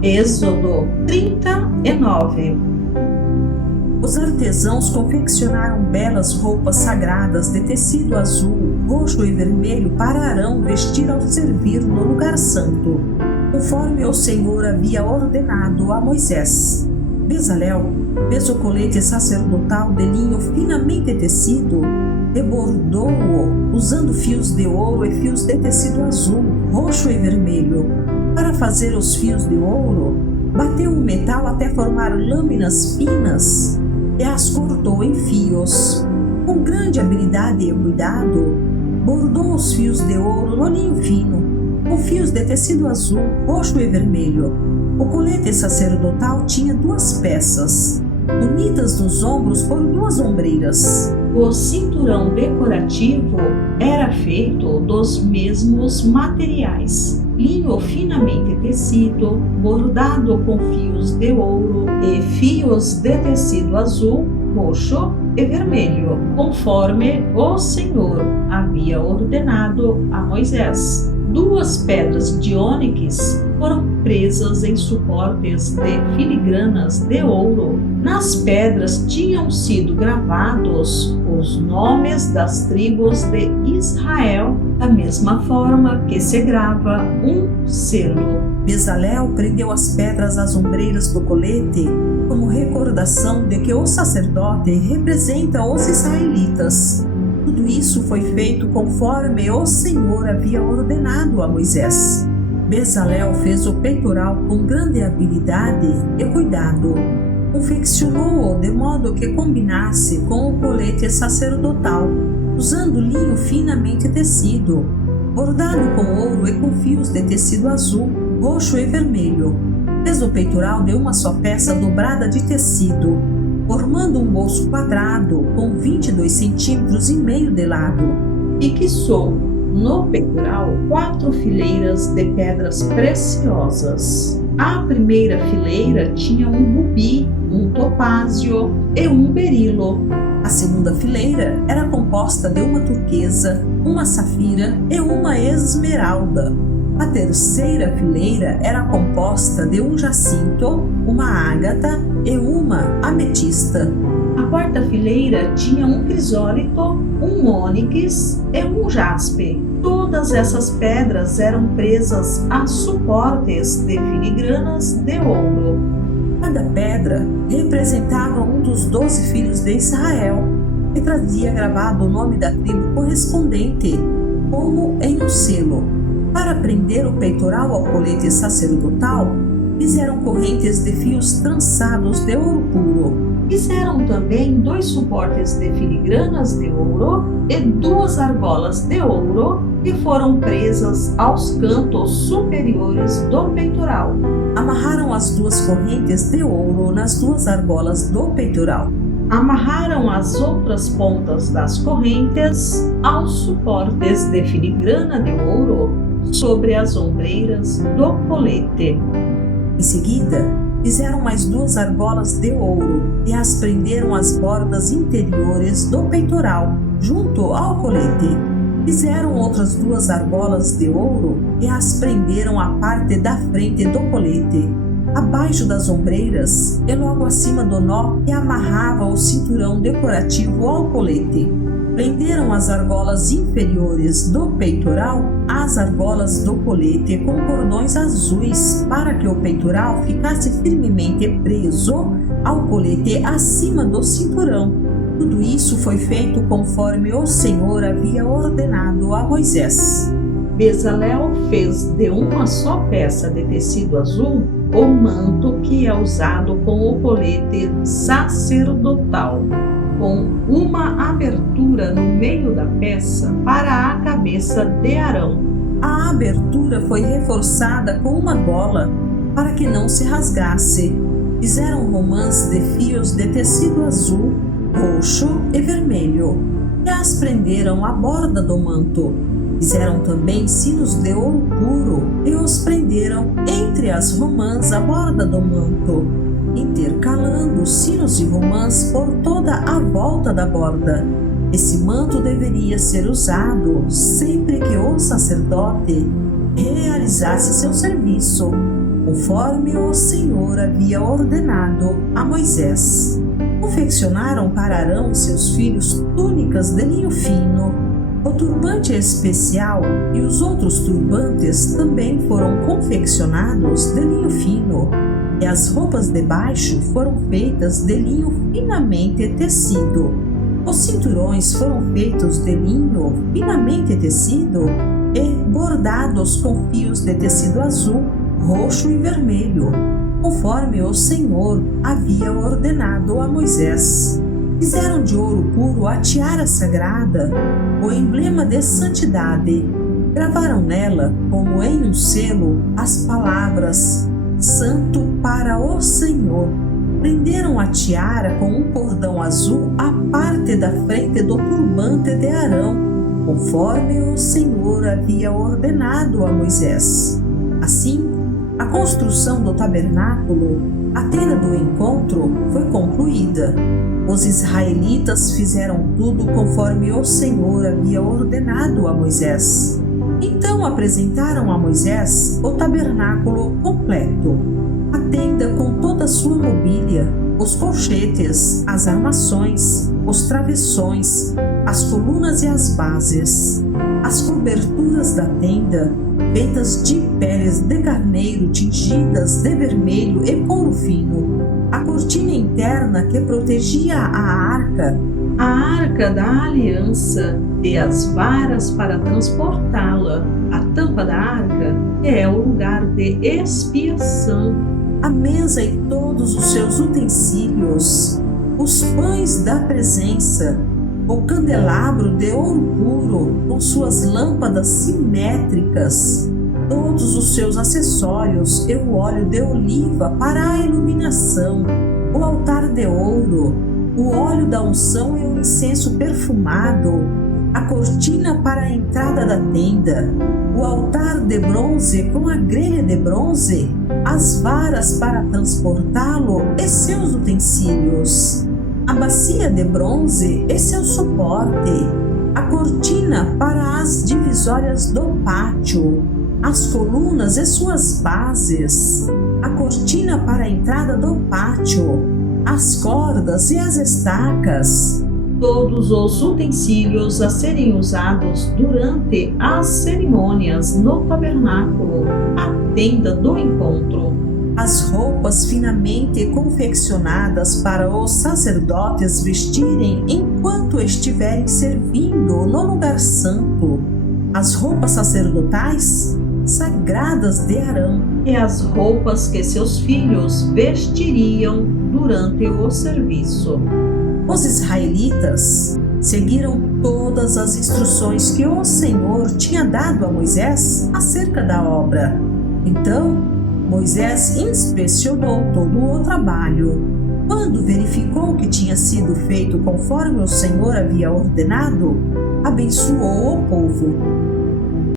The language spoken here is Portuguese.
Êxodo 39. Os artesãos confeccionaram belas roupas sagradas de tecido azul, roxo e vermelho para Arão vestir ao servir no lugar santo, conforme o Senhor havia ordenado a Moisés. Bezalel fez o colete sacerdotal de linho finamente tecido e bordou-o usando fios de ouro e fios de tecido azul, roxo e vermelho. Para fazer os fios de ouro, bateu o metal até formar lâminas finas e as cortou em fios. Com grande habilidade e cuidado, bordou os fios de ouro no linho fino, com fios de tecido azul, roxo e vermelho. O colete sacerdotal tinha 2 peças, unidas nos ombros por 2 ombreiras. O cinturão decorativo era feito dos mesmos materiais: linho finamente tecido, bordado com fios de ouro e fios de tecido azul, roxo e vermelho, conforme o Senhor havia ordenado a Moisés. 2 pedras de ônix foram presas em suportes de filigranas de ouro. Nas pedras tinham sido gravados os nomes das tribos de Israel, da mesma forma que se grava um selo. Bezalel prendeu as pedras às ombreiras do colete como recordação de que o sacerdote representa os israelitas. Tudo isso foi feito conforme o Senhor havia ordenado a Moisés. Bezalel fez o peitoral com grande habilidade e cuidado. Confeccionou-o de modo que combinasse com o colete sacerdotal, usando linho finamente tecido, bordado com ouro e com fios de tecido azul, roxo e vermelho. Fez o peitoral de uma só peça dobrada de tecido, formando um bolso quadrado com 22 centímetros e meio de lado. Fixou no peitoral 4 fileiras de pedras preciosas. A primeira fileira tinha um rubi, um topázio e um berilo. A segunda fileira era composta de uma turquesa, uma safira e uma esmeralda. A terceira fileira era composta de um jacinto, uma ágata e uma ametista. A quarta fileira tinha um crisólito, um ônix e um jaspe. Todas essas pedras eram presas a suportes de filigranas de ouro. Cada pedra representava um dos 12 filhos de Israel e trazia gravado o nome da tribo correspondente, como em um selo. Para prender o peitoral ao colete sacerdotal, fizeram correntes de fios trançados de ouro puro. Fizeram também 2 suportes de filigranas de ouro e 2 argolas de ouro que foram presas aos cantos superiores do peitoral. Amarraram as 2 correntes de ouro nas 2 argolas do peitoral. Amarraram as outras pontas das correntes aos suportes de filigrana de ouro sobre as ombreiras do colete. Em seguida, fizeram mais 2 argolas de ouro e as prenderam às bordas interiores do peitoral, junto ao colete. Fizeram outras 2 argolas de ouro e as prenderam à parte da frente do colete, abaixo das ombreiras e logo acima do nó que amarrava o cinturão decorativo ao colete. Prenderam as argolas inferiores do peitoral às argolas do colete com cordões azuis para que o peitoral ficasse firmemente preso ao colete acima do cinturão. Tudo isso foi feito conforme o Senhor havia ordenado a Moisés. Bezalel fez de uma só peça de tecido azul o manto que é usado com o colete sacerdotal, com uma abertura no meio da peça para a cabeça de Arão. A abertura foi reforçada com uma gola para que não se rasgasse. Fizeram romãs de fios de tecido azul, roxo e vermelho e as prenderam à borda do manto. Fizeram também sinos de ouro puro e os prenderam entre as romãs à borda do manto, intercalando sinos e romãs por toda a volta da borda. Esse manto deveria ser usado sempre que o sacerdote realizasse seu serviço. conforme o Senhor havia ordenado a Moisés. Confeccionaram para Arão e seus filhos túnicas de linho fino. O turbante especial e os outros turbantes também foram confeccionados de linho fino, e as roupas de baixo foram feitas de linho finamente tecido. Os cinturões foram feitos de linho finamente tecido e bordados com fios de tecido azul, roxo e vermelho, conforme o Senhor havia ordenado a Moisés. Fizeram de ouro puro a tiara sagrada, o emblema de santidade. Gravaram nela, como em um selo, as palavras Santo para o Senhor. Prenderam a tiara com um cordão azul à parte da frente do turbante de Arão, conforme o Senhor havia ordenado a Moisés. Assim, a construção do tabernáculo, a tenda do encontro, foi concluída. Os israelitas fizeram tudo conforme o Senhor havia ordenado a Moisés. Então apresentaram a Moisés o tabernáculo completo, a tenda com toda a sua mobília, os colchetes, as armações, os travessões, as colunas e as bases, as coberturas da tenda, feitas de peles de carneiro tingidas de vermelho e couro fino, a cortina interna que protegia a arca da aliança e as varas para transportá-la, a tampa da arca, que é o lugar de expiação, a mesa e todos os seus utensílios, os pães da presença, o candelabro de ouro puro com suas lâmpadas simétricas, todos os seus acessórios e o óleo de oliva para a iluminação, o altar de ouro, o óleo da unção e o incenso perfumado, a cortina para a entrada da tenda, o altar de bronze com a grelha de bronze, as varas para transportá-lo e seus utensílios, a bacia de bronze e seu suporte, a cortina para as divisórias do pátio, as colunas e suas bases, a cortina para a entrada do pátio, as cordas e as estacas, todos os utensílios a serem usados durante as cerimônias no tabernáculo, a tenda do encontro, as roupas finamente confeccionadas para os sacerdotes vestirem enquanto estiverem servindo no lugar santo, as roupas sacerdotais sagradas de Arão e as roupas que seus filhos vestiriam durante o serviço. Os israelitas seguiram todas as instruções que o Senhor tinha dado a Moisés acerca da obra. Então, Moisés inspecionou todo o trabalho. Quando verificou que tinha sido feito conforme o Senhor havia ordenado, abençoou o povo.